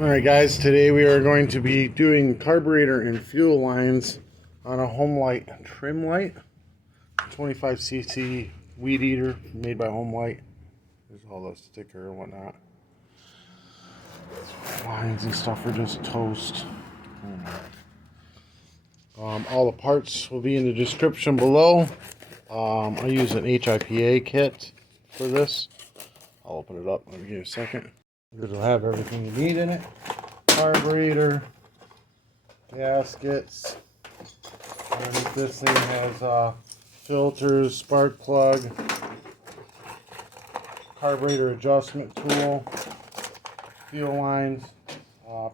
Alright guys, today we are going to be doing carburetor and fuel lines on a homelite trim light. 25cc weed eater made by Homelite. There's all the sticker and whatnot. Lines and stuff are just toast. All the parts will be in the description below. I use an HIPA kit for this. I'll open it up. Let me give you a second. It'll have everything you need in it. Carburetor, gaskets. Underneath this thing has filters, spark plug, carburetor adjustment tool, fuel lines,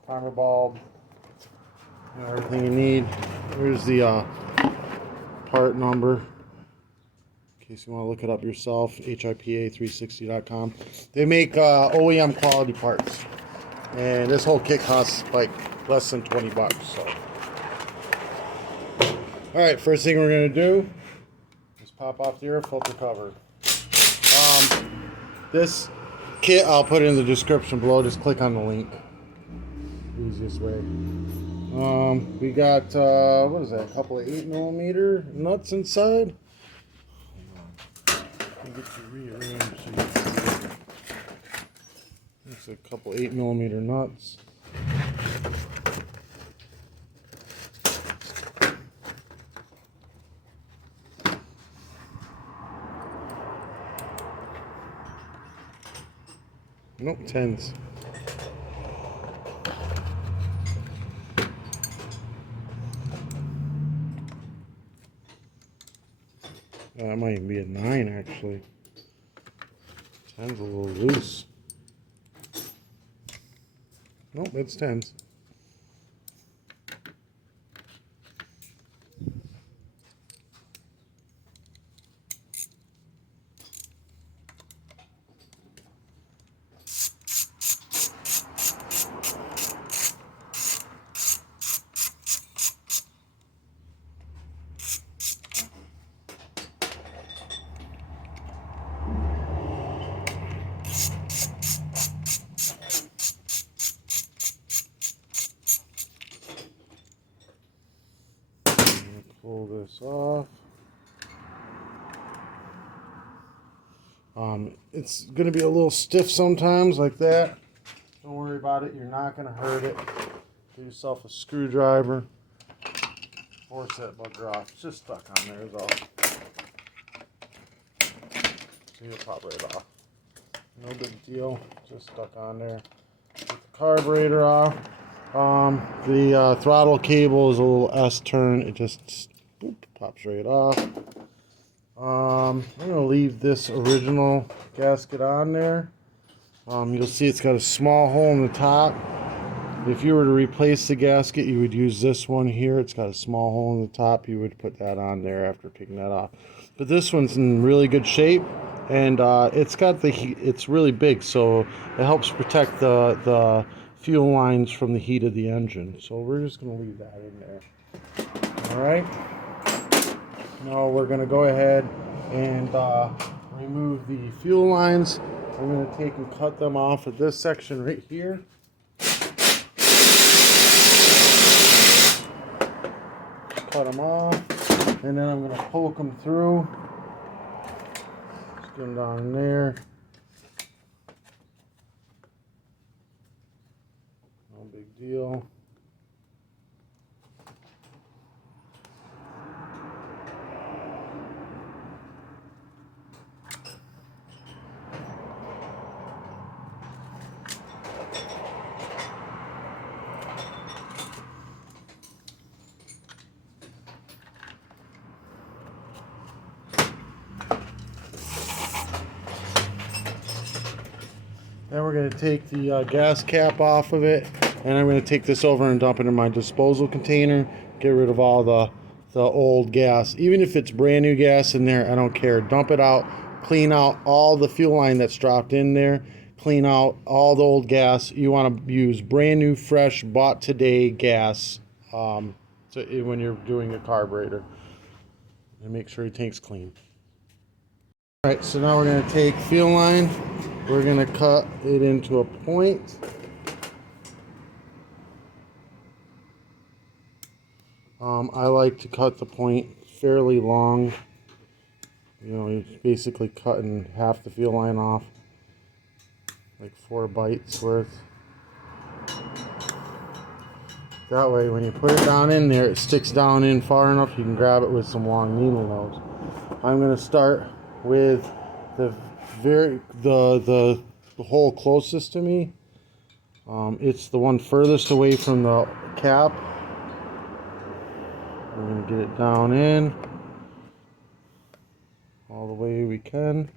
primer bulb, everything you need. Here's the part number in case you want to look it up yourself. HIPA360.com. They make OEM quality parts, and this whole kit costs like less than 20 bucks. So, all right, first thing we're gonna do is pop off the air filter cover. This kit I'll put in the description below. Just click on the link. Easiest way. We got what is that? A couple of 8mm nuts inside. Get you rearranged so you can see it. There's a couple 8mm nuts. Nope, 10s. That might even be a 9 actually. 10's a little loose. Nope, it's 10s. Pull this off. It's going to be a little stiff sometimes like that. Don't worry about it. You're not going to hurt it. Give yourself a screwdriver. Force that bugger off. It's just stuck on there is all. So you'll pop right off. No big deal. Just stuck on there. Get the carburetor off. The throttle cable is a little S-turn. It just boop, pops right off. I'm going to leave this original gasket on there. You'll see it's got a small hole in the top. If you were to replace the gasket, you would use this one here. It's got a small hole in the top. You would put that on there after picking that off. But this one's in really good shape, and it's really big, so it helps protect the fuel lines from the heat of the engine. So we're just going to leave that in there. All right. Now we're going to go ahead and remove the fuel lines. I'm going to take and cut them off at this section right here. Cut them off, and then I'm going to poke them through. Just get them down in there. No big deal. Then we're going to take the gas cap off of it, and I'm going to take this over and dump it in my disposal container. Get rid of all the old gas. Even if it's brand new gas in there, I don't care. Dump it out, clean out all the fuel line that's dropped in there, clean out all the old gas. You want to use brand new, fresh, bought today gas when you're doing a carburetor. And make sure your tank's clean. Alright, so now we're going to take fuel line. We're going to cut it into a point. I like to cut the point fairly long. You know, you're basically cutting half the fuel line off, like 4 bites worth. That way, when you put it down in there, it sticks down in far enough you can grab it with some long needle nose. I'm going to start with the hole closest to me. It's the one furthest away from the cap. We're going to get it down in all the way we can,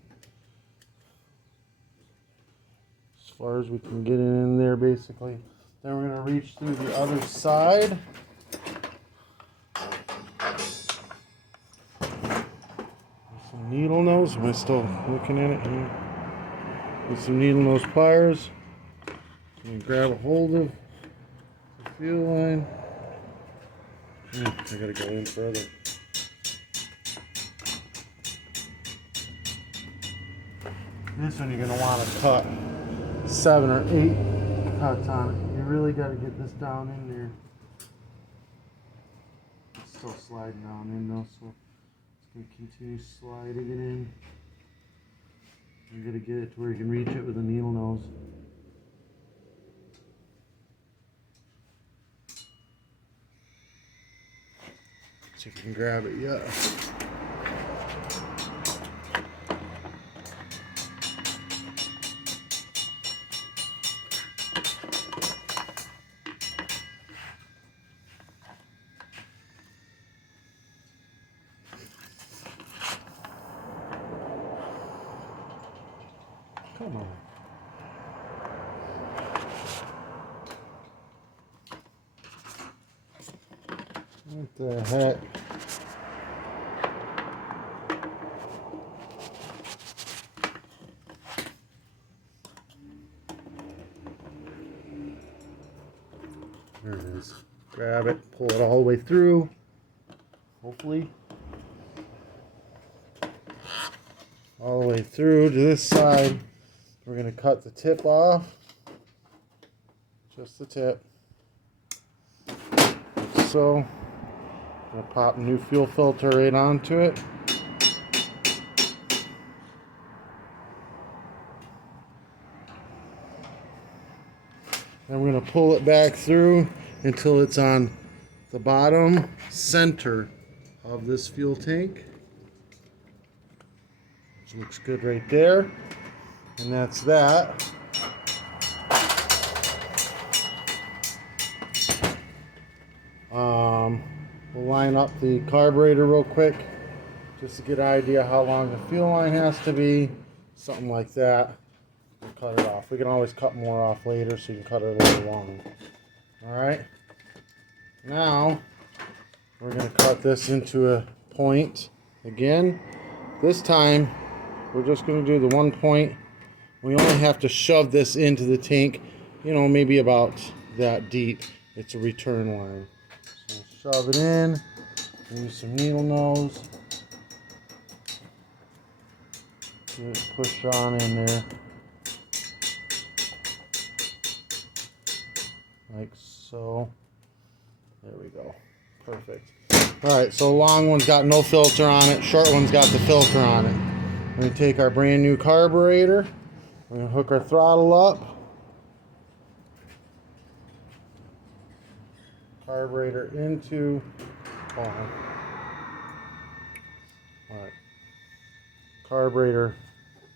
as far as we can get it in there basically. Then we're going to reach through the other side. Some needle nose. Am I still looking at it here? With some needle nose pliers. And grab a hold of the fuel line. I gotta go in further. This one you're gonna want to cut 7 or 8 cuts on it. You really gotta get this down in there. It's still sliding down in though, so it's gonna continue sliding it in. You gotta get it to where you can reach it with a needle nose. See if you can grab it, yeah. Come on. What the heck? There it is. Grab it, pull it all the way through, hopefully. All the way through to this side. We're going to cut the tip off. Just the tip. Like so. I'm going to pop a new fuel filter right onto it. Then we're going to pull it back through until it's on the bottom center of this fuel tank. Which looks good right there. And that's that. We'll line up the carburetor real quick just to get an idea how long the fuel line has to be. Something like that. We'll cut it off. We can always cut more off later so you can cut it a little long. Alright. Now we're going to cut this into a point again. This time we're just going to do the 1 point. We only have to shove this into the tank, you know, maybe about that deep. It's a return line. So shove it in, use some needle nose. Get it pushed on in there. Like so. There we go. Perfect. Alright, so long one's got no filter on it, short one's got the filter on it. We're going to take our brand new carburetor. We're going to hook our throttle up. Carburetor into. Alright. Carburetor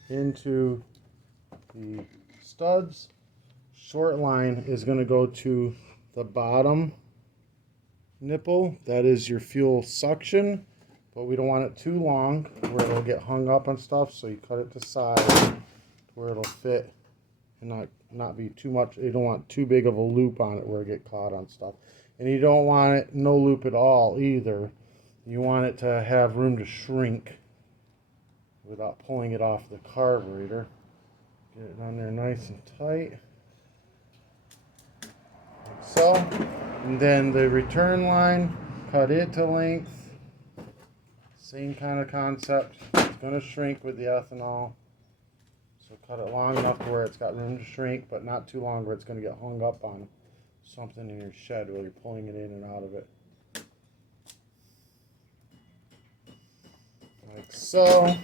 into the studs. Short line is going to go to the bottom nipple. That is your fuel suction. But we don't want it too long where it'll get hung up on stuff. So you cut it to size where it'll fit and not be too much. You don't want too big of a loop on it where it get caught on stuff. And you don't want it no loop at all either. You want it to have room to shrink without pulling it off the carburetor. Get it on there nice and tight. Like so. And then the return line, cut it to length. Same kind of concept. It's going to shrink with the ethanol. So cut it long enough to where it's got room to shrink, but not too long where it's going to get hung up on something in your shed while you're pulling it in and out of it. like so.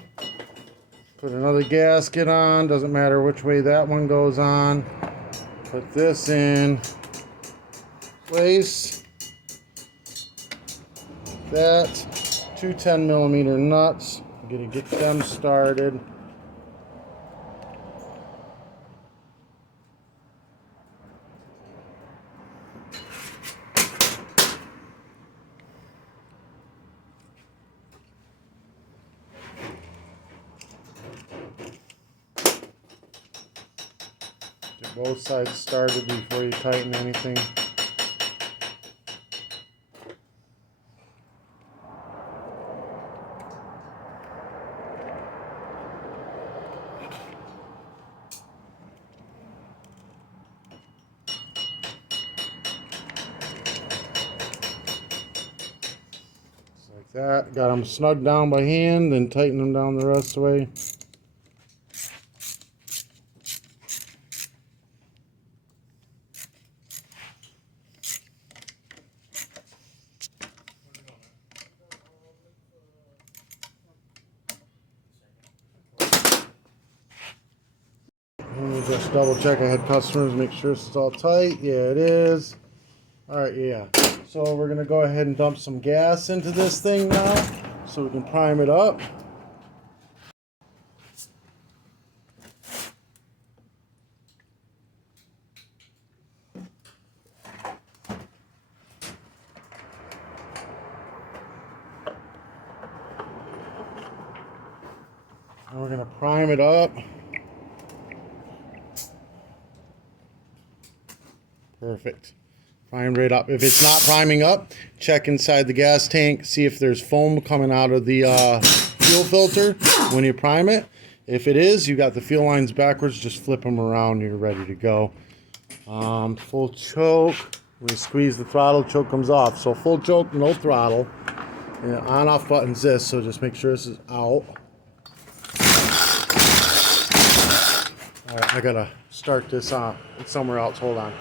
Put another gasket on, doesn't matter which way that one goes on. Put this in place. That, 2 10mm nuts. I'm gonna get them started. Get both sides started before you tighten anything. Like that. Got them snug down by hand, then tighten them down the rest of the way. Let me just double check. I had customers make sure this is all tight. Yeah, it is. Alright, yeah. So we're going to go ahead and dump some gas into this thing now so we can prime it up. And we're going to prime it up. Perfect. Prime right up. If it's not priming up, check inside the gas tank, see if there's foam coming out of the fuel filter when you prime it. If it is, you got the fuel lines backwards, just flip them around, you're ready to go. Full choke. When you squeeze the throttle, choke comes off. So full choke, no throttle. And on-off button's this, so just make sure this is out. Alright, I gotta start this somewhere else. Hold on.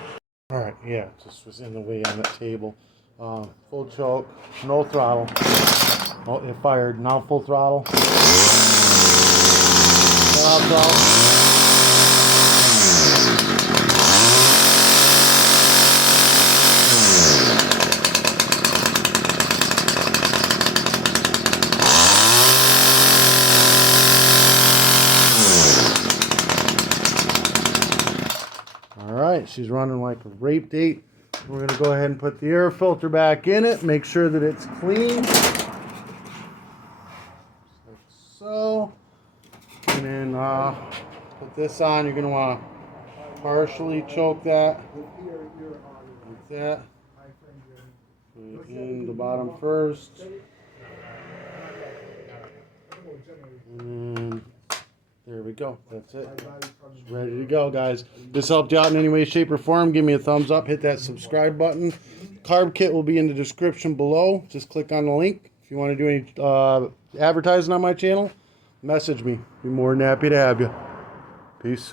Alright, yeah, just was in the way on that table. Full choke, no throttle. Oh, it fired. Now full throttle. Now throttle. Alright, she's running like a rape date. We're going to go ahead and put the air filter back in it. Make sure that it's clean. Just like so. And then put this on. You're going to want to partially choke that. Like that. Put it in the bottom first. And there we go. That's it. It's ready to go, guys. If this helped you out in any way, shape, or form, give me a thumbs up. Hit that subscribe button. Carb kit will be in the description below. Just click on the link. If you want to do any advertising on my channel, message me. Be more than happy to have you. Peace.